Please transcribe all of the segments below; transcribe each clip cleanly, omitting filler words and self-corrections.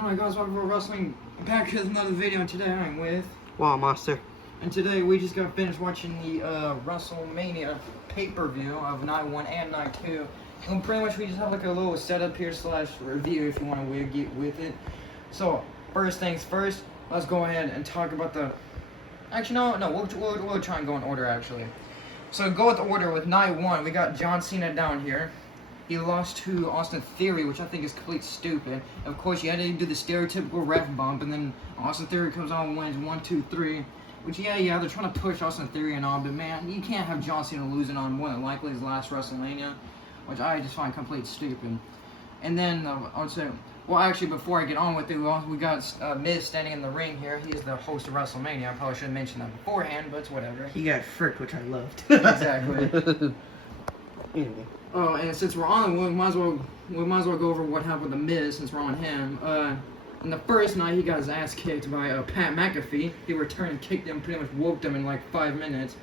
going on, guys? Welcome to Wrestling. Back with another video, and today I'm with... Wow, Monster. And today we just got finished watching the Wrestlemania pay-per-view of Night 1 and Night 2. And pretty much we just have like a little setup here slash review if you want to get with it. So, first things first, let's go ahead and talk about the... Actually, no, we'll try and go in order, actually. So, go with the order with Night 1. We got John Cena down here. He lost to Austin Theory, which I think is complete stupid. Of course, you had to do the stereotypical ref bump, and then Austin Theory comes on and wins 1, 2, 3. Which, yeah, they're trying to push Austin Theory and all, but man, you can't have John Cena losing on more than likely his last WrestleMania, which I just find complete stupid. And then, I would say, well, actually, before I get on with it, we got Miz standing in the ring here. He's the host of WrestleMania. I probably should have mentioned that beforehand, but it's whatever. He got fricked, which I loved. Exactly. Anyway. Oh, and since we're on, we might as well go over what happened with the Miz since we're on him. In the first night, he got his ass kicked by Pat McAfee. He returned and kicked him, pretty much whooped him in like 5 minutes.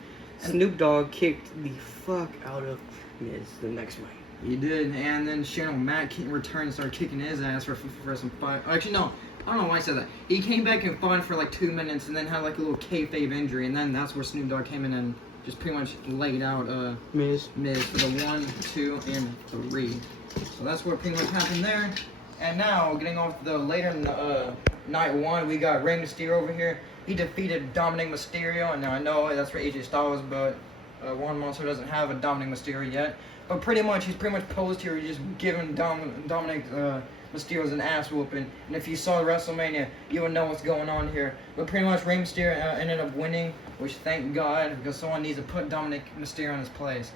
And Snoop Dogg kicked the fuck out of Miz the next night. He did, and then Shane O'Mac returned and started kicking his ass for some fight. Actually, no, I don't know why I said that. He came back and fought for like 2 minutes, and then had like a little kayfabe injury, and then that's where Snoop Dogg came in and just pretty much laid out Miz for the 1, 2, and 3. So that's what pretty much happened there. And now, getting off the later in the, Night 1, we got Rey Mysterio over here. He defeated Dominic Mysterio, and now I know that's for AJ Styles, but Warren Monster doesn't have a Dominic Mysterio yet. But pretty much, he's pretty much posed here, he's just giving Dominic Mysterio's an ass whooping. And if you saw WrestleMania, you would know what's going on here. But pretty much, Rey Mysterio ended up winning, which thank God, because someone needs to put Dominic Mysterio in his place.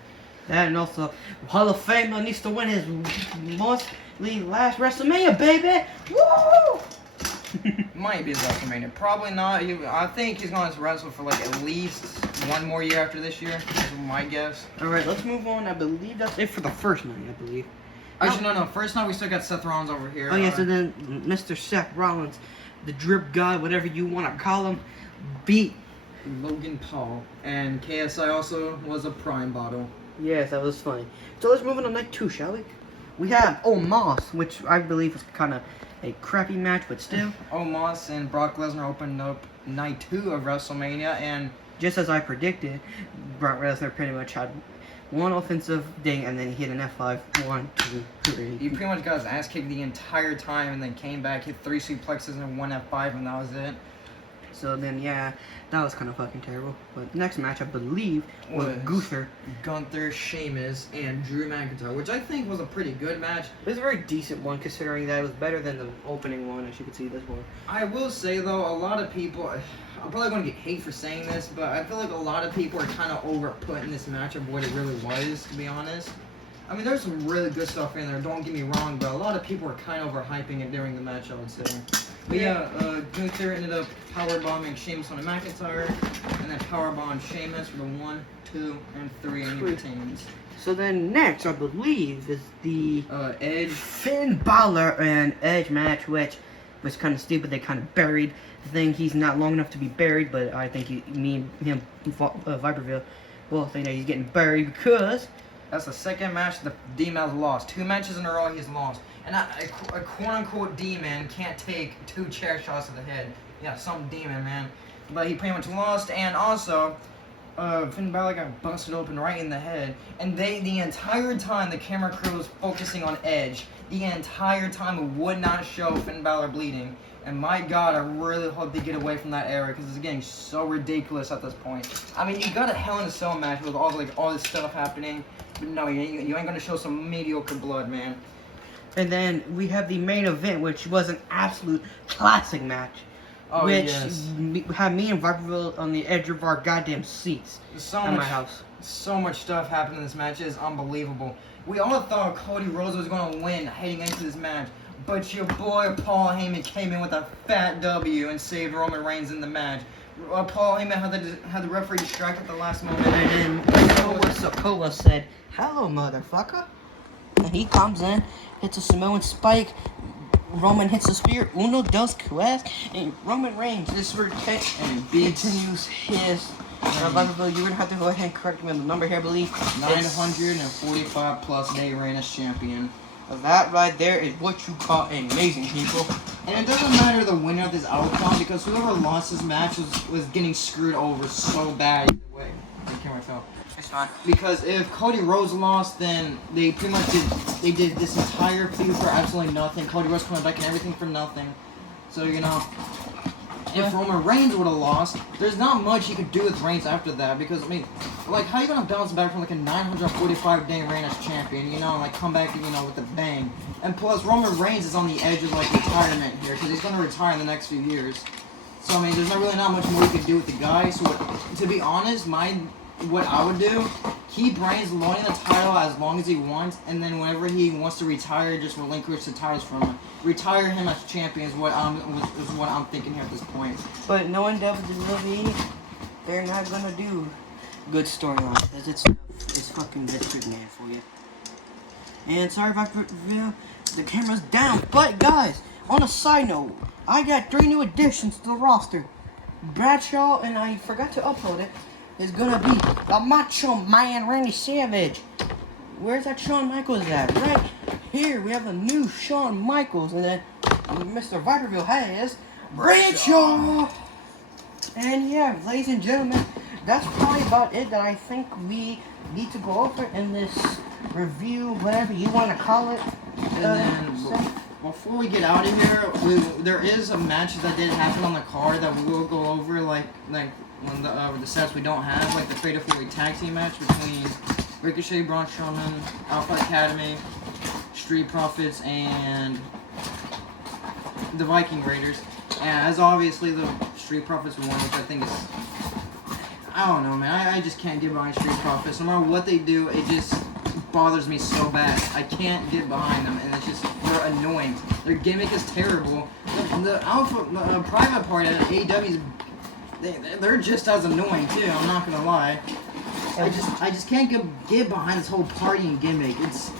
That, and also, Hall of Famer needs to win his mostly last WrestleMania, baby! Woo! Might be his WrestleMania. Probably not. I think he's going to wrestle for like at least 1 more year after this year. That's my guess. Alright, let's move on. I believe that's it for the first night, I believe. Actually, no. First night we still got Seth Rollins over here. Oh, yeah, so then Mr. Seth Rollins, the drip god, whatever you want to call him, beat Logan Paul. And KSI also was a prime bottle. Yes, that was funny. So let's move on to night 2, shall we? We have Omos, which I believe was kind of a crappy match, but still. Omos and Brock Lesnar opened up night 2 of WrestleMania, and just as I predicted, Brock Lesnar pretty much had one offensive ding, and then he hit an F5. 1, 2, 3. He pretty much got his ass kicked the entire time, and then came back, hit 3 suplexes and 1 F5, and that was it. So then, yeah, that was kind of fucking terrible. But next match, I believe, was Gunther, Sheamus, and Drew McIntyre, which I think was a pretty good match. It was a very decent one, considering that it was better than the opening one, as you can see this one. I will say, though, a lot of people, I'm probably going to get hate for saying this, but I feel like a lot of people are kind of over-putting this match of what it really was, to be honest. I mean, there's some really good stuff in there, don't get me wrong, but a lot of people are kind of overhyping it during the match, I would say. But yeah, Gunther ended up powerbombing Sheamus on a McIntyre, and then powerbombed Sheamus for the 1, 2, and 3, and he retains. So then next, I believe, is the Edge, Finn Balor and Edge match, which was kind of stupid. They kind of buried the thing. He's not long enough to be buried, but I think me and him, Viperville, will think that he's getting buried because that's the second match the D-Man's lost. 2 matches in a row he's lost. And a quote-unquote D-Man can't take 2 chair shots to the head. Yeah, some demon, man. But he pretty much lost, and also, Finn Balor got busted open right in the head. And the entire time, the camera crew was focusing on Edge. The entire time, it would not show Finn Balor bleeding. And my God, I really hope they get away from that era, because it's getting so ridiculous at this point. I mean, you got a Hell in a Cell match with all this stuff happening. But no, you ain't gonna show some mediocre blood, man. And then we have the main event, which was an absolute classic match. Oh, which yes. had me and Viperville on the edge of our goddamn seats at my house. So much stuff happened in this match. It is unbelievable. We all thought Cody Rhodes was going to win heading into this match. But your boy Paul Heyman came in with a fat W and saved Roman Reigns in the match. Paul Heyman had the referee distracted at the last moment. And then Sokola said, "Hello, motherfucker." And he comes in, hits a Samoan spike. Roman hits a spear. Uno, dos, tres. And Roman Reigns just continues his. Viperville, you're going to have to go ahead and correct me on the number here, I believe. 945 plus day reign as champion. That right there is what you call amazing, people. And it doesn't matter the winner of this outcome because whoever lost this match was getting screwed over so bad either way. I can't myself. It's fine. Because if Cody Rhodes lost, then they pretty much did this entire feud for absolutely nothing. Cody Rhodes coming back and everything for nothing. So you know, if Roman Reigns would have lost, there's not much you could do with Reigns after that. Because I mean, like how you gonna bounce back from like a 945-day reign as champion? You know, and like come back, you know, with a bang. And plus, Roman Reigns is on the edge of like retirement here because he's gonna retire in the next few years. So I mean, there's not really not much more you could do with the guy. So to be honest, what I would do, keep Reigns loading the title as long as he wants, and then whenever he wants to retire, just relinquish the titles from him. Retire him as champion is what I'm thinking here at this point. But knowing WWE, they're not gonna do good storylines because it's fucking Vince McMahon for you. And sorry if I reveal the camera's down, but guys, on a side note, I got 3 new additions to the roster. Bradshaw, and I forgot to upload it, is gonna be the Macho Man Randy Savage. Where's that Shawn Michaels at? Right here, we have a new Shawn Michaels, and then Mr. Viperville has Bradshaw. And yeah, ladies and gentlemen, that's probably about it that I think we need to go over in this review, whatever you want to call it. And then before we get out of here, there is a match that did happen on the card that we will go over, like when the sets we don't have, like the Fatal 4-Way Tag Team match between Ricochet, Braun Strowman, Alpha Academy, Street Profits, and the Viking Raiders. And as obviously the Street Profits won, which I think is, I don't know, man. I just can't get behind Street Profits. No matter what they do, it just bothers me so bad. I can't get behind them, and it's just, they're annoying. Their gimmick is terrible. The private party at AEW's, they're just as annoying too. I'm not gonna lie. I just can't get behind this whole partying gimmick.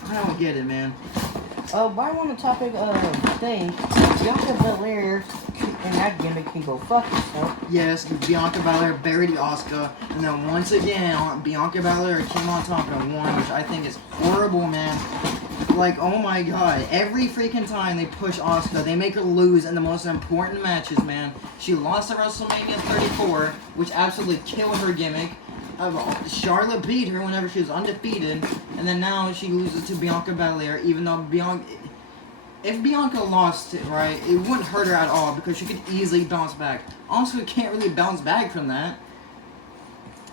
I don't get it, man. While on the topic of thing, Bianca Belair and that gimmick can go fuck itself. Yes, Bianca Belair buried Asuka, and then once again, Bianca Belair came on top and won, which I think is horrible, man. Like, oh my god, every freaking time they push Asuka, they make her lose in the most important matches, man. She lost at WrestleMania 34, which absolutely killed her gimmick. Charlotte beat her whenever she was undefeated, and then now she loses to Bianca Belair, even though if Bianca lost it, right, it wouldn't hurt her at all because she could easily bounce back. Asuka can't really bounce back from that.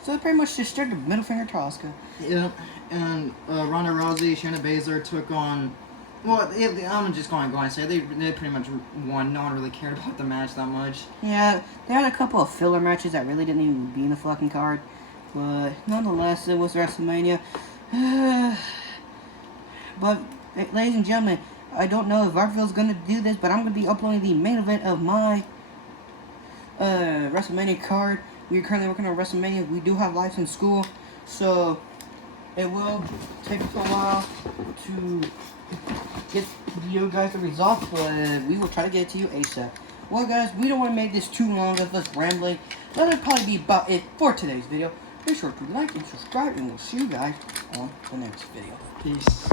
So they pretty much just started the middle finger to Asuka. Yeah, and Ronda Rousey, Shayna Baszler took on, well, I'm just going to say they pretty much won. No one really cared about the match that much. Yeah, they had a couple of filler matches that really didn't even be in the fucking card. But nonetheless, it was WrestleMania. But, ladies and gentlemen, I don't know if Varfield's going to do this, but I'm going to be uploading the main event of my WrestleMania card. We're currently working on WrestleMania. We do have lives in school, so it will take us a while to get you guys the results, but we will try to get it to you ASAP. Well, guys, we don't want to make this too long of us rambling. That'll probably be about it for today's video. Be sure to like and subscribe, and we'll see you guys on the next video. Peace.